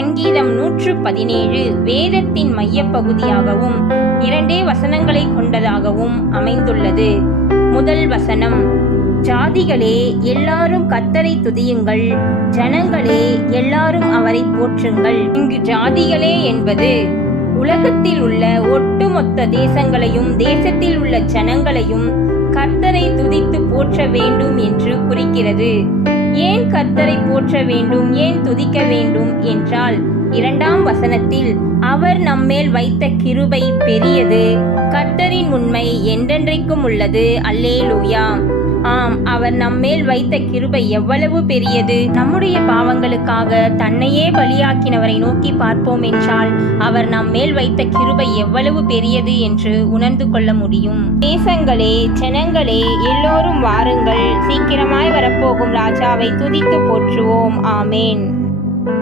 சங்கீதம் 117 வேதத்தின் மையப்பகுதியாகவும் 2 வசனங்களை கொண்டதாகவும் அமைந்துள்ளது. முதல் வசனம்: ஜாதிகளே எல்லாரும் கர்த்தரை துதியுங்கள், ஜனங்களே எல்லாரும் அவரை போற்றுங்கள். இங்கு ஜாதிகளே என்பது உலகத்தில் உள்ள ஒட்டுமொத்த தேசங்களையும் தேசத்தில் உள்ள ஜனங்களையும் கர்த்தரை துதித்து போற்ற வேண்டும் என்று குறிக்கிறது. ஏன் கர்த்தரை போற்ற வேண்டும், ஏன் துதிக்க வேண்டும் என்றால், 2ஆம் வசனத்தில் அவர் நம்மேல் வைத்த கிருபை பெரியது, கர்த்தரின் உண்மை என்றென்றைக்கும் உள்ளது, அல்லேலூயா. ஆம், அவர் நம்மேல் வைத்த கிருபை எவ்வளவு பெரியது. நம்முடைய பாவங்களுக்காக தன்னையே பலியாக்கினவரை நோக்கி பார்ப்போம் என்றால் அவர் நம்மேல் வைத்த கிருபை எவ்வளவு பெரியது என்று உணர்ந்து கொள்ள முடியும். தேசங்களே, ஜனங்களே எல்லோரும் வாருங்கள், சீக்கிரமாய் வரப்போகும் ராஜாவை துதித்து போற்றுவோம். ஆமேன்.